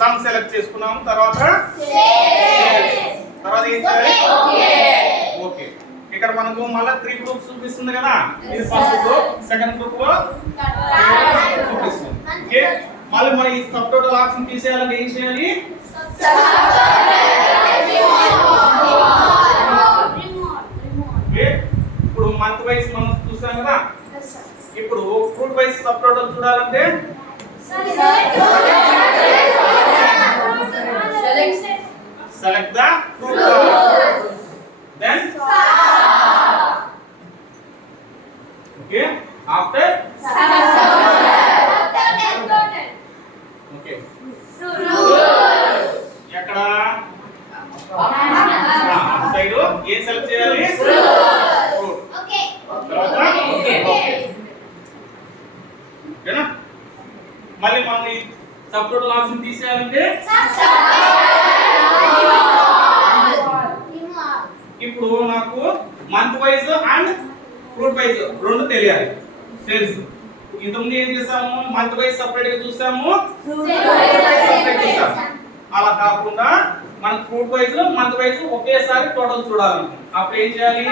Some select చేసుకున్నాం. తర్వాత తర్వాత ఏం చేయాలి? ఓకే. ఇక్కడ మనకు మళ్ళీ 3 గ్రూప్స్ చూపిస్తుంది కదా. ఇది ఫస్ట్ గ్రూప్, సెకండ్ గ్రూప్ లో చూపిస్తుంది. ఓకే. మళ్ళీ మన ఈ సబ్ టోటల్ ఆప్షన్ తీసేయాలంటే ఏం చేయాలి? ఇప్పుడు మంత్ వైస్ మనం చూసాం కదా. ఇప్పుడు ఫ్రూట్ వైస్ సబ్ టోటల్ చూడాలంటే select the fruit then okay after okay ఎక్కడ సైడ్ ఏ సెలెక్ట్ చేయాలి? ఫ్రూట్. ఓకే ఓకే ఓకేనా. మళ్ళీ మనం ఈ సబ్ టోటల్ ఆప్షన్ తీసేయాలంటే ఇప్పుడు నాకు month wise and fruit wise రెండు తెలియాలి, తెలుసు. ఇంతకుముందు ఏం చేసాము? మంత్ వైజ్ సెపరేట్ గా చూసాము, అలా కాకుండా మనకు ఫ్రూట్ వైజ్ మంత్ వైజ్ ఒకేసారి టోటల్ చూడాలనుకుంటున్నాం. అప్పుడు ఏం చేయాలి?